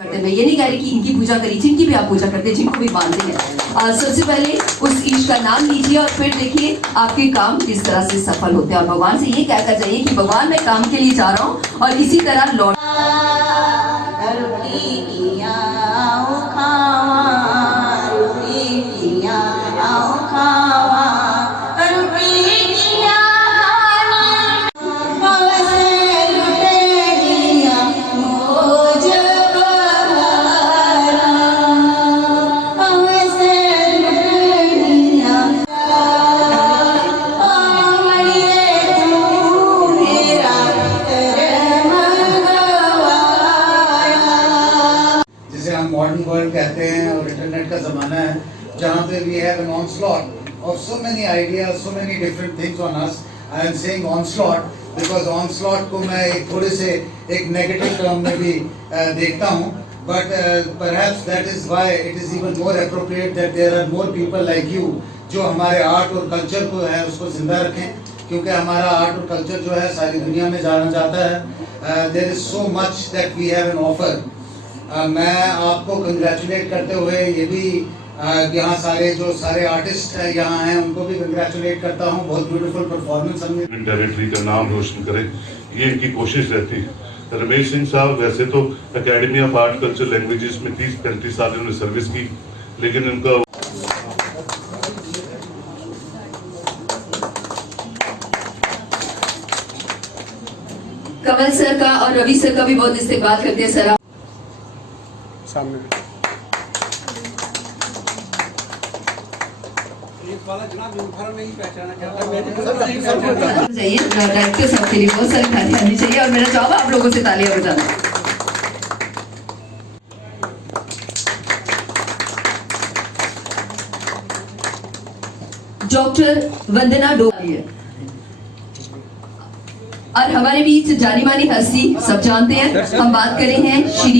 मैं ये नहीं कह रही कि इनकी पूजा करी, जिनकी भी आप पूजा करते हैं, जिनको भी मानते हैं, सबसे पहले उस ईश का नाम लीजिए और फिर देखिए आपके काम किस तरह से सफल होते हैं। और भगवान से ये कहकर जाइए कि भगवान मैं काम के लिए जा रहा हूँ और इसी तरह लौट मॉडर्न वर्ल्ड कहते हैं और इंटरनेट का ज़माना है जहाँ पे we have an onslaught of so many ideas, so many different things on us. I am saying onslaught because onslaught को मैं थोड़े से एक नेगेटिव टर्म में भी देखता हूँ, but perhaps that is why it is even more appropriate that there are more people like you जो हमारे आर्ट और कल्चर को है उसको जिंदा रखें, क्योंकि हमारा आर्ट और कल्चर जो है सारी दुनिया में जाना जाता है। There is so much that we have an offer. मैं आपको कंग्रेचुलेट करते हुए ये भी यहाँ सारे आर्टिस्ट यहाँ हैं उनको भी कंग्रेचुलेट करता हूँ। बहुत ब्यूटीफुल परफॉर्मेंस हमने टेरिटरी का नाम रोशन करें, ये इनकी कोशिश रहती है। रमेश सिंह साहब वैसे तो academy of art culture languages में 30-35 साल उन्होंने सर्विस की, लेकिन उनका कमल सर का और रवि सर का भी बहुत इस्तेमाल करते हैं। सर सामने जाइए डायरेक्टर साहब के लिए बहुत सारी तालियां आनी चाहिए और मेरा जॉब आप लोगों से तालियां बजाना। डॉक्टर वंदना डोली और हमारे बीच जानी मानी हस्ती सब जानते हैं, हम बात करें हैं श्री